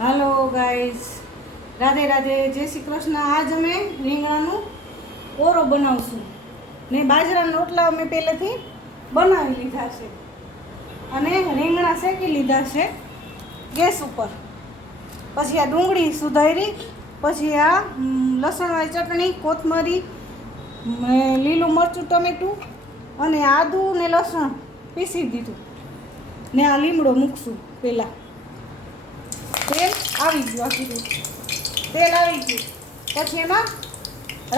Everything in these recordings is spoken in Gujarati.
हेलो गाइस, राधे राधे, जय श्री कृष्ण। आज अमे રીંગણાનું ઓરો બનાવશું ને બાજરાના રોટલા અમે પહેલેથી બનાવી લીધા છે અને રીંગણા શેકી લીધા છે ગેસ ઉપર। પછી આ ડુંગળી સુધારી, પછી આ લસણવાળી ચટણી, કોથમરી, લીલું મરચું, ટમેટું અને આદુ ને લસણ પીસી દીધું ને આ લીમડો મૂકશું। પહેલાં તેલ આવી ગયું, આખી તેલ આવી ગયું, પછી એમાં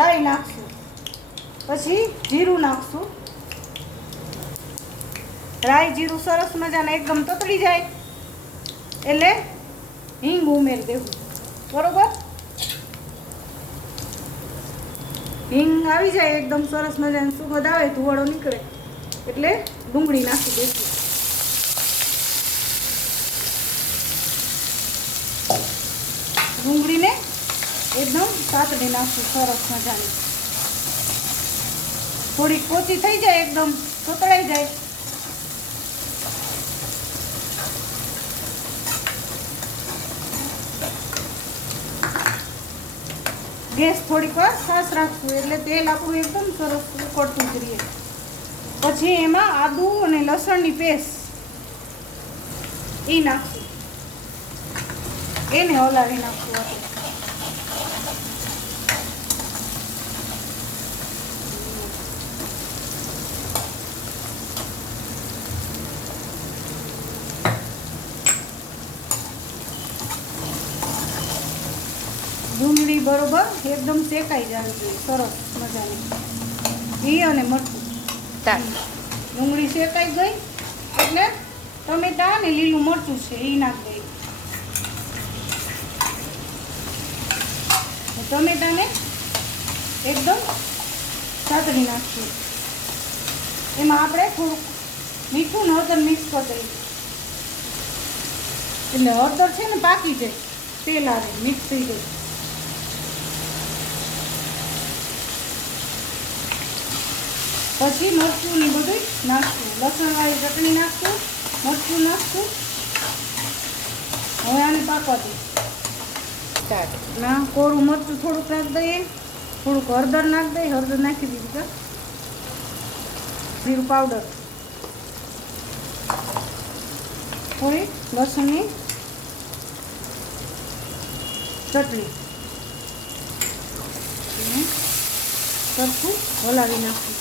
રાઈ નાખશું, પછી જીરું નાખશું। રાઈ જીરું સરસ મજાના એકદમ તતડી જાય એટલે હિંગ ઉમેરી દેવું, બરોબર। હિંગ આવી જાય એકદમ સરસ મજાની સુગંધ આવે, ધુવાળો નીકળે એટલે ડુંગળી નાખી દઈશું। ડુંગળીને એકદમ સાતડી નાખશું સરસ મજાની, થોડી પોચી થઈ જાય, એકદમ સતળાઈ જાય ગેસ થોડીક વાર સાસ રાખશું એટલે તેલ આપણું એકદમ સરસ ઉકળતું જ રહે। પછી એમાં આદુ અને લસણની પેસ્ટ એ નાખશું, એને હલાવી નાખશું આપણે। ડુંગળી બરોબર એકદમ શેકાઈ જવી જોઈએ સરસ મજાની, ઘી અને મરચું। ડુંગળી શેકાઈ ગઈ એટલે ટમેટા અને લીલું મરચું છે એ નાખી દઈએ। ટમેટાને એકદમ સાતડી નાખશું, એમાં આપણે થોડુંક મીઠું ને હળદર મિક્સ કરી દઈએ એટલે હળદર છે ને પાકી જાય, તેલ આવે મિક્સ થઈ જાય। પછી મરચું ને બધું નાખશું, લસણવાળી ચટણી નાખશું, મરચું નાખશું। હવે આને પાકવા દઈએ। ના કોરું મરચું થોડુંક નાખી દઈએ, થોડુંક હળદર નાખી દઈએ, હળદર નાખી દીધું છે, જીરું પાવડર, થોડી લસણની ચટણી, સરખું હલાવી નાખીએ।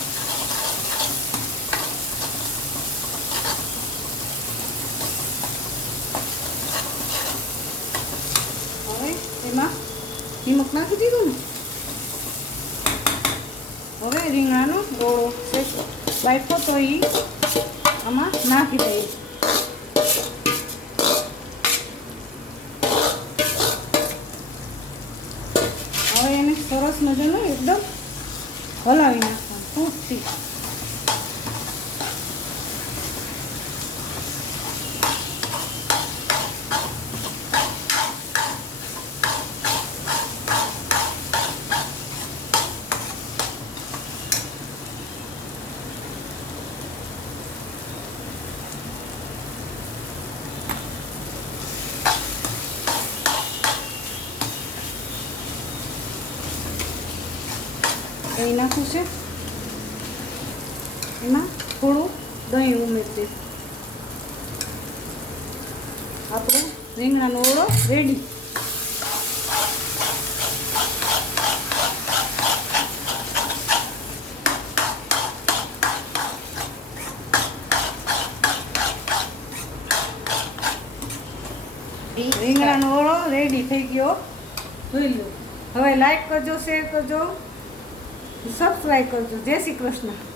હવે એમાં નિમક નાખી દીધું ને, હવે રીંગણાનો ગોળો બાફો તો એ આમાં નાખી દઈએ। હવે એને સરસ મજાનું એકદમ હલાવી નાખવાનું ફૂટથી। એ નાખું છે, એમાં થોડું દહીં ઉમેરી દે, આપણો રીંગણાનો ઓળો રેડી। રીંગણાનો ઓળો રેડી થઈ ગયો, જોઈ લો। હવે લાઈક કરજો, શેર કરજો, સબસ્ક્રાઈબ કરજો। જય શ્રી કૃષ્ણ।